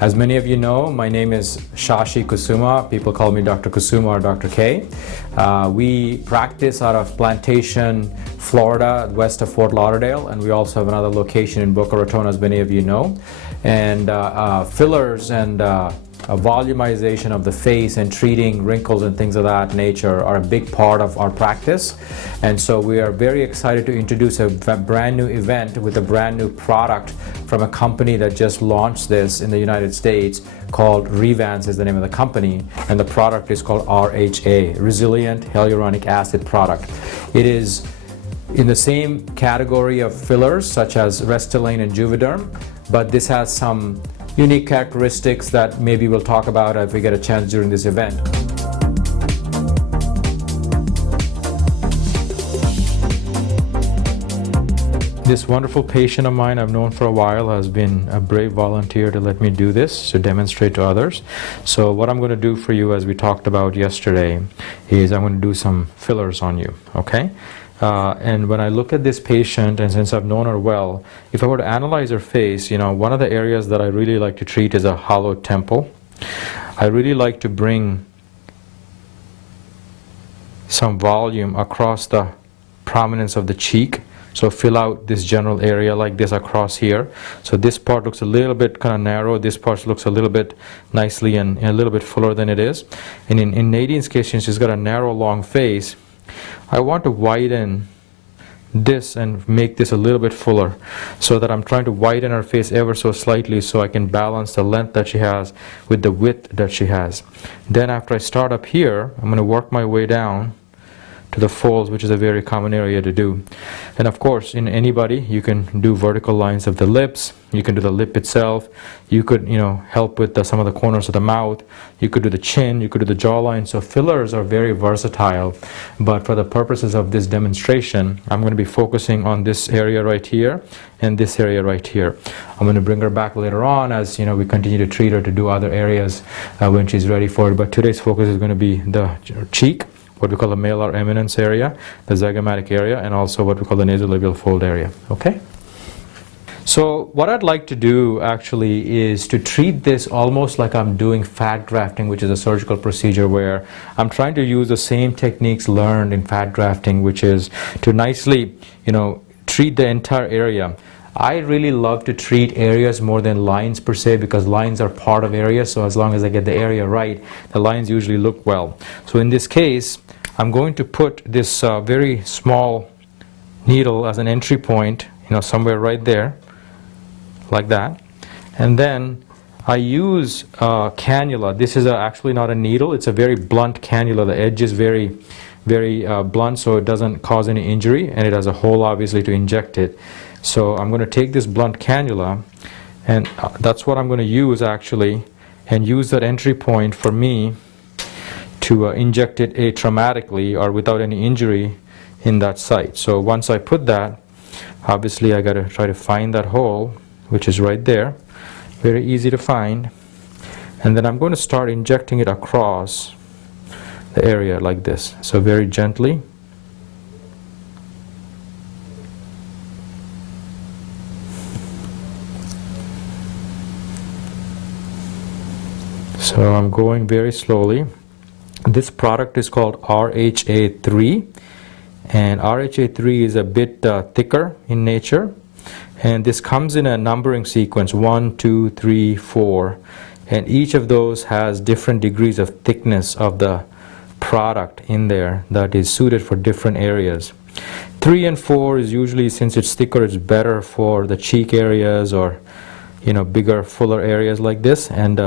As many of you know, my name is Shashi Kusuma. People call me Dr. Kusuma or Dr. K. We practice out of Plantation, Florida, west of Fort Lauderdale, and we also have another location in Boca Raton, as many of you know. And fillers and volumization of the face and treating wrinkles and things of that nature are a big part of our practice. And so we are very excited to introduce a brand new event with a brand new product from a company that just launched this in the United States called Revance is the name of the company, and the product is called RHA, Resilient Hyaluronic Acid product. It is in the same category of fillers such as Restylane and Juvederm, but this has some unique characteristics that maybe we'll talk about if we get a chance during this event. This wonderful patient of mine I've known for a while has been a brave volunteer to let me do this, to demonstrate to others. So what I'm going to do for you, as we talked about yesterday, is I'm going to do some fillers on you, okay? And when I look at this patient, and since I've known her well, if I were to analyze her face, you know, one of the areas that I really like to treat is a hollow temple. I really like to bring some volume across the prominence of the cheek. So fill out this general area like this across here. So this part looks a little bit kind of narrow. This part looks a little bit nicely and a little bit fuller than it is. And in Nadine's case, since she's got a narrow, long face, I want to widen this and make this a little bit fuller, so that I'm trying to widen her face ever so slightly so I can balance the length that she has with the width that she has. Then after I start up here, I'm going to work my way down to the folds, which is a very common area to do. And of course, in anybody, you can do vertical lines of the lips. You can do the lip itself. You could, help with some of the corners of the mouth. You could do the chin. You could do the jawline. So fillers are very versatile. But for the purposes of this demonstration, I'm going to be focusing on this area right here and this area right here. I'm going to bring her back later on as we continue to treat her to do other areas when she's ready for it. But today's focus is going to be the cheek, what we call the malar eminence area, the zygomatic area, and also what we call the nasolabial fold area. Okay? So what I'd like to do actually is to treat this almost like I'm doing fat grafting, which is a surgical procedure where I'm trying to use the same techniques learned in fat grafting, which is to nicely, treat the entire area. I really love to treat areas more than lines per se, because lines are part of areas, so as long as I get the area right, the lines usually look well. So in this case, I'm going to put this very small needle as an entry point, somewhere right there, like that. And then I use cannula. This is actually not a needle, it's a very blunt cannula. The edge is very, very blunt, so it doesn't cause any injury, and it has a hole obviously to inject it. So I'm going to take this blunt cannula, and that's what I'm going to use actually, and use that entry point for me to inject it atraumatically or without any injury in that site. So once I put that, obviously I got to try to find that hole, which is right there, very easy to find, and then I'm going to start injecting it across the area like this, so very gently. So I'm going very slowly. This product is called RHA 3, and RHA 3 is a bit thicker in nature, and this comes in a numbering sequence 1, 2, 3, 4, and each of those has different degrees of thickness of the product in there that is suited for different areas. 3 and 4 is usually, since it's thicker, it's better for the cheek areas or bigger, fuller areas like this, and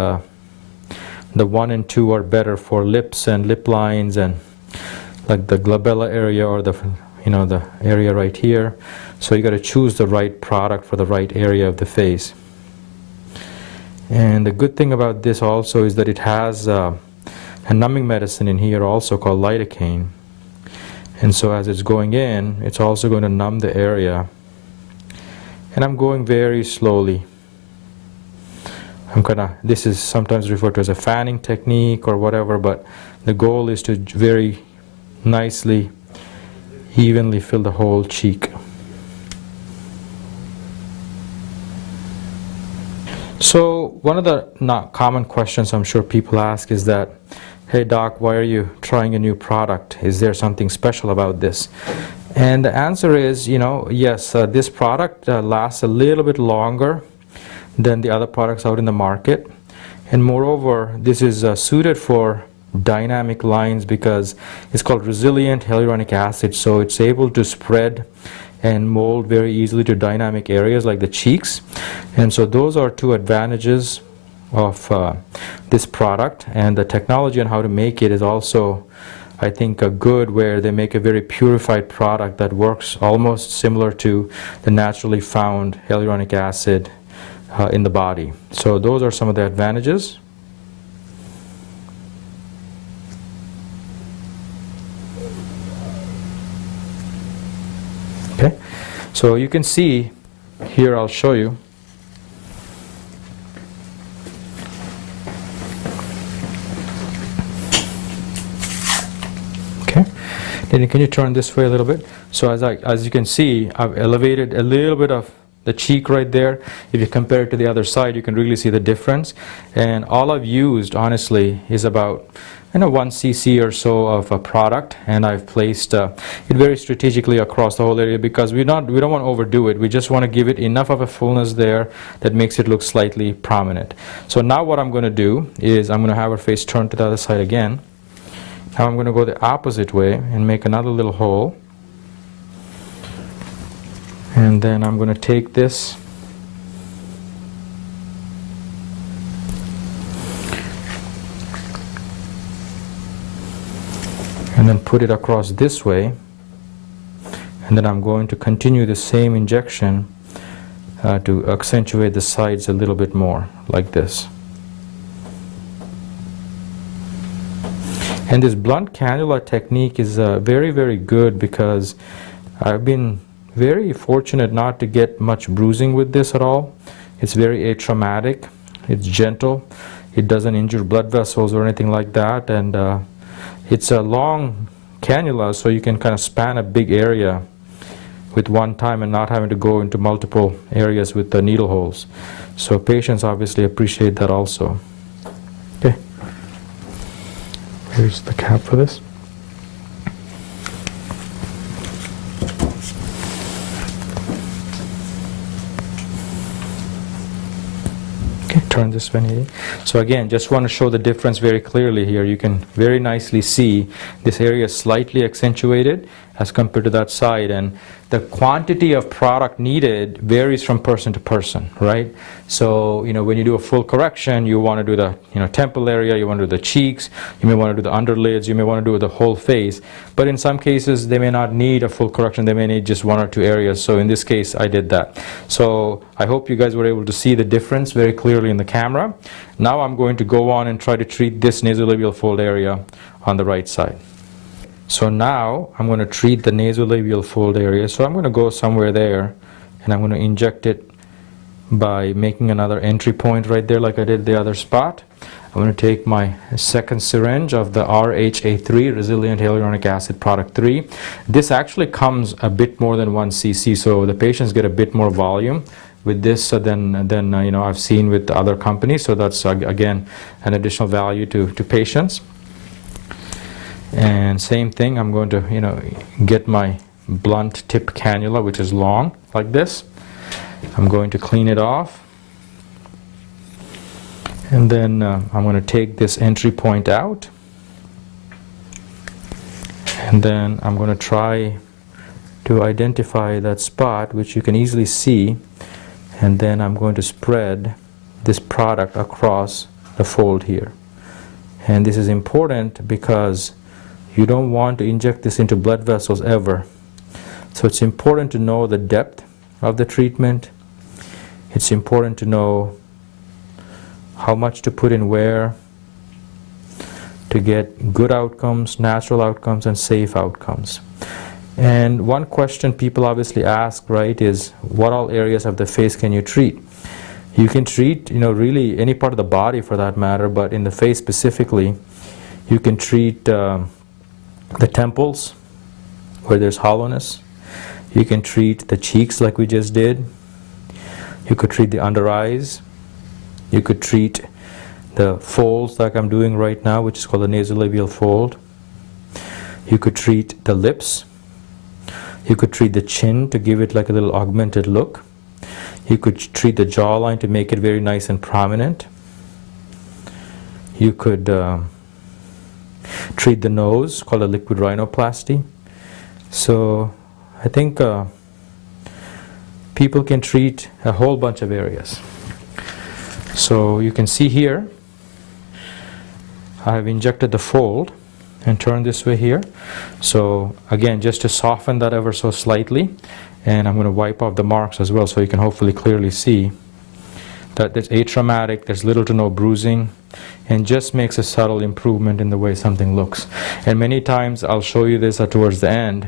the 1 and 2 are better for lips and lip lines and like the glabella area or the the area right here. So you got to choose the right product for the right area of the face. And the good thing about this also is that it has a numbing medicine in here also called lidocaine. And so as it's going in, it's also going to numb the area. And I'm going very slowly. This is sometimes referred to as a fanning technique or whatever, but the goal is to very nicely, evenly fill the whole cheek. So one of the not common questions I'm sure people ask is that, hey doc, why are you trying a new product? Is there something special about this? And the answer is, yes, this product lasts a little bit longer than the other products out in the market. And moreover, this is suited for dynamic lines because it's called resilient hyaluronic acid, so it's able to spread and mold very easily to dynamic areas like the cheeks. And so those are two advantages of this product, and the technology on how to make it is also, I think, a good, where they make a very purified product that works almost similar to the naturally found hyaluronic acid in the body. So those are some of the advantages. Okay, so you can see here, I'll show you. Okay, then can you turn this way a little bit? So as you can see, I've elevated a little bit of the cheek right there. If you compare it to the other side, you can really see the difference. And all I've used, honestly, is about 1 cc or so of a product, and I've placed it very strategically across the whole area because we don't want to overdo it. We just want to give it enough of a fullness there that makes it look slightly prominent. So now what I'm going to do is I'm going to have her face turned to the other side again. Now I'm going to go the opposite way and make another little hole. And then I'm going to take this and then put it across this way, and then I'm going to continue the same injection to accentuate the sides a little bit more, like this. And this blunt cannula technique is very, very good because I've been very fortunate not to get much bruising with this at all. It's very atraumatic, it's gentle, it doesn't injure blood vessels or anything like that, and it's a long cannula, so you can kind of span a big area with one time and not having to go into multiple areas with the needle holes. So patients obviously appreciate that also. Okay, here's the cap for this. Turn this way. So again, just want to show the difference very clearly here. You can very nicely see this area is slightly accentuated as compared to that side, and the quantity of product needed varies from person to person, right? So when you do a full correction, you want to do the temple area, you want to do the cheeks, you may want to do the underlids, you may want to do the whole face. But in some cases they may not need a full correction, they may need just 1 or 2 areas. So in this case I did that. So I hope you guys were able to see the difference very clearly in the camera. Now I'm going to go on and try to treat this nasolabial fold area on the right side. So now I'm going to treat the nasolabial fold area. So I'm going to go somewhere there and I'm going to inject it by making another entry point right there like I did the other spot. I'm going to take my second syringe of the RHA 3, Resilient Hyaluronic Acid Product 3. This actually comes a bit more than 1 cc, so the patients get a bit more volume with this than I've seen with the other companies. So that's again an additional value to patients. And same thing, I'm going to get my blunt tip cannula, which is long like this. I'm going to clean it off, and then I'm going to take this entry point out, and then I'm going to try to identify that spot, which you can easily see, and then I'm going to spread this product across the fold here. And this is important because you don't want to inject this into blood vessels ever. So it's important to know the depth of the treatment. It's important to know how much to put in where to get good outcomes, natural outcomes, and safe outcomes. And one question people obviously ask, right, is what all areas of the face can you treat? You can treat, really any part of the body for that matter, but in the face specifically, you can treat the temples where there's hollowness. You can treat the cheeks like we just did. You could treat the under eyes. You could treat the folds like I'm doing right now, which is called the nasolabial fold. You could treat the lips. You could treat the chin to give it like a little augmented look. You could treat the jawline to make it very nice and prominent. You could treat the nose, called a liquid rhinoplasty. So I think people can treat a whole bunch of areas. So you can see here, I have injected the fold and turned this way here. So again, just to soften that ever so slightly, and I'm going to wipe off the marks as well so you can hopefully clearly see that it's atraumatic, there's little to no bruising, and just makes a subtle improvement in the way something looks. And many times, I'll show you this towards the end,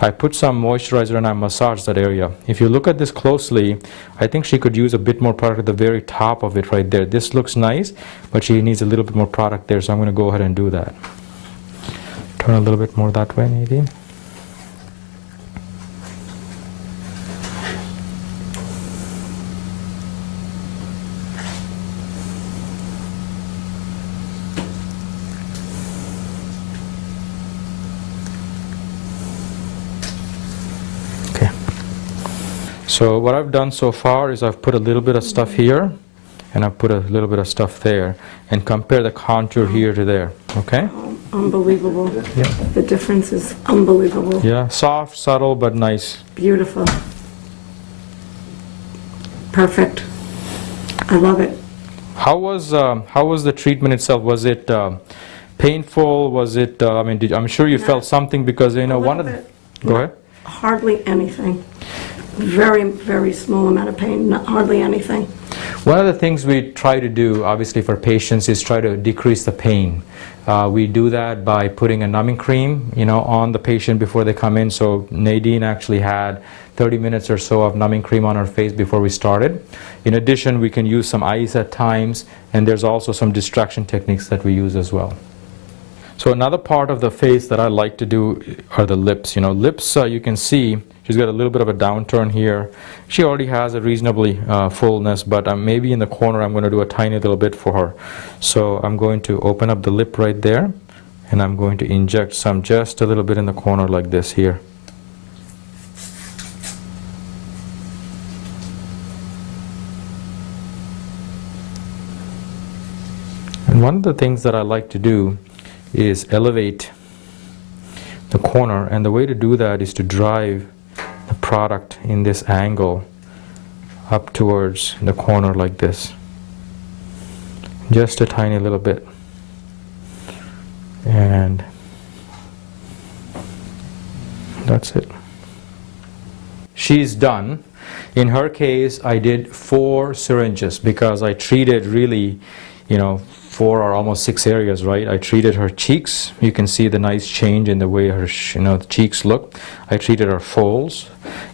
I put some moisturizer and I massage that area. If you look at this closely, I think she could use a bit more product at the very top of it right there. This looks nice, but she needs a little bit more product there, so I'm going to go ahead and do that. Turn a little bit more that way, Nadine. So what I've done so far is I've put a little bit of stuff here and I've put a little bit of stuff there and compare the contour here to there, okay? Unbelievable. Yeah. The difference is unbelievable. Yeah, soft, subtle, but nice. Beautiful. Perfect. I love it. How was the treatment itself? Was it painful? Was it, I mean, I'm sure you felt something because, you know, one of the... Go ahead. Hardly anything. Very, very small amount of pain, hardly anything. One of the things we try to do, obviously, for patients is try to decrease the pain. We do that by putting a numbing cream, you know, on the patient before they come in. So Nadine actually had 30 minutes or so of numbing cream on her face before we started. In addition, we can use some ice at times, and there's also some distraction techniques that we use as well. So another part of the face that I like to do are the lips. You know, lips, you can see she's got a little bit of a downturn here. She already has a reasonably fullness, but maybe in the corner I'm going to do a tiny little bit for her. So I'm going to open up the lip right there, and I'm going to inject some just a little bit in the corner like this here. And one of the things that I like to do is elevate the corner, and the way to do that is to drive the product in this angle up towards the corner like this. Just a tiny little bit. And that's it. She's done. In her case, I did 4 syringes because I treated really, you know, 4 or almost 6 areas, right? I treated her cheeks. You can see the nice change in the way her, the cheeks look. I treated her folds,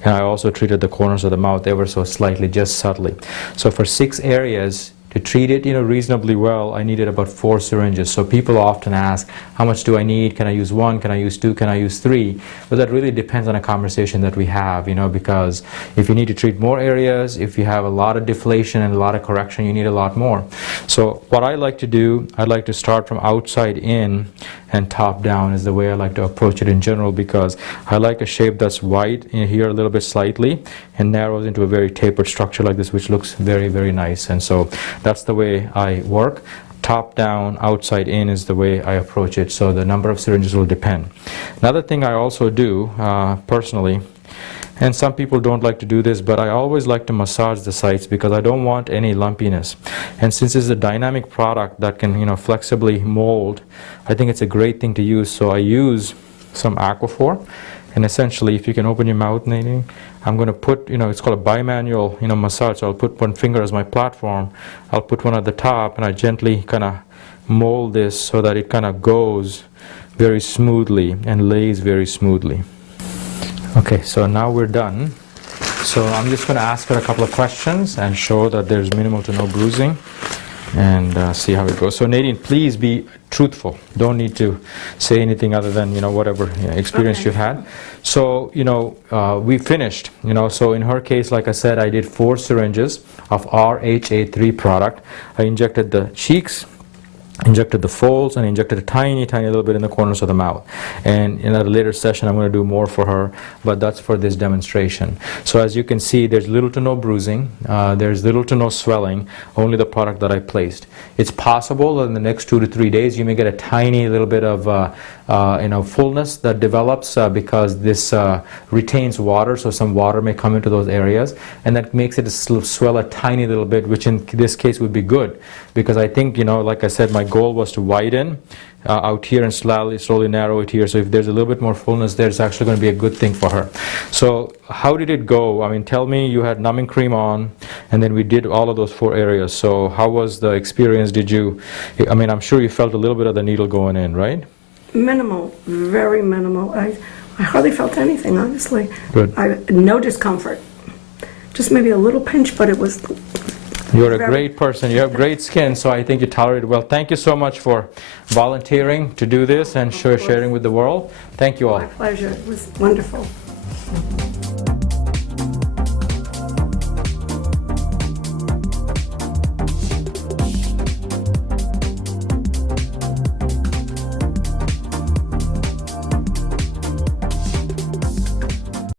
and I also treated the corners of the mouth ever so slightly, just subtly. So for 6 areas, to treat it, you know, reasonably well, I needed about 4 syringes. So people often ask, how much do I need? Can I use 1? Can I use 2? Can I use 3? But that really depends on a conversation that we have, you know, because if you need to treat more areas, if you have a lot of deflation and a lot of correction, you need a lot more. So what I like to do, I like to start from outside in and top down is the way I like to approach it in general, because I like a shape that's wide in here a little bit slightly and narrows into a very tapered structure like this, which looks very, very nice. And so that's the way I work. Top down, outside in is the way I approach it. So the number of syringes will depend. Another thing I also do personally, and some people don't like to do this, but I always like to massage the sites because I don't want any lumpiness. And since it's a dynamic product that can, you know, flexibly mold, I think it's a great thing to use. So I use some Aquaphor, and essentially, if you can open your mouth, Nadine, I'm going to put, you know, it's called a bimanual, you know, massage. So I'll put one finger as my platform. I'll put one at the top, and I gently kind of mold this so that it kind of goes very smoothly and lays very smoothly. Okay, so now we're done. So I'm just going to ask her a couple of questions and show that there's minimal to no bruising. and see how it goes. So Nadine, please be truthful. Don't need to say anything other than, whatever experience Okay. you've had. So, we finished, so in her case, like I said, I did 4 syringes of RHA3 product. I injected the cheeks, injected the folds, and injected a tiny little bit in the corners of the mouth. And in a later session I'm going to do more for her, but that's for this demonstration. So as you can see, there's little to no bruising, there's little to no swelling, only the product that I placed. It's possible that in the next 2 to 3 days you may get a tiny little bit of fullness that develops because this retains water, so some water may come into those areas, and that makes it swell a tiny little bit, which in this case would be good, because I think, like I said, my goal was to widen out here and slowly narrow it here. So if there's a little bit more fullness there, it's actually going to be a good thing for her. So how did it go? I mean, tell me, you had numbing cream on, and then we did all of those 4 areas. So how was the experience? I'm sure you felt a little bit of the needle going in, right? Minimal, very minimal. I hardly felt anything, honestly. Good. No discomfort. Just maybe a little pinch, but it was... You're a great person. You have great skin, so I think you tolerate it well. Thank you so much for volunteering to do this and sharing with the world. Thank you all. My pleasure. It was wonderful.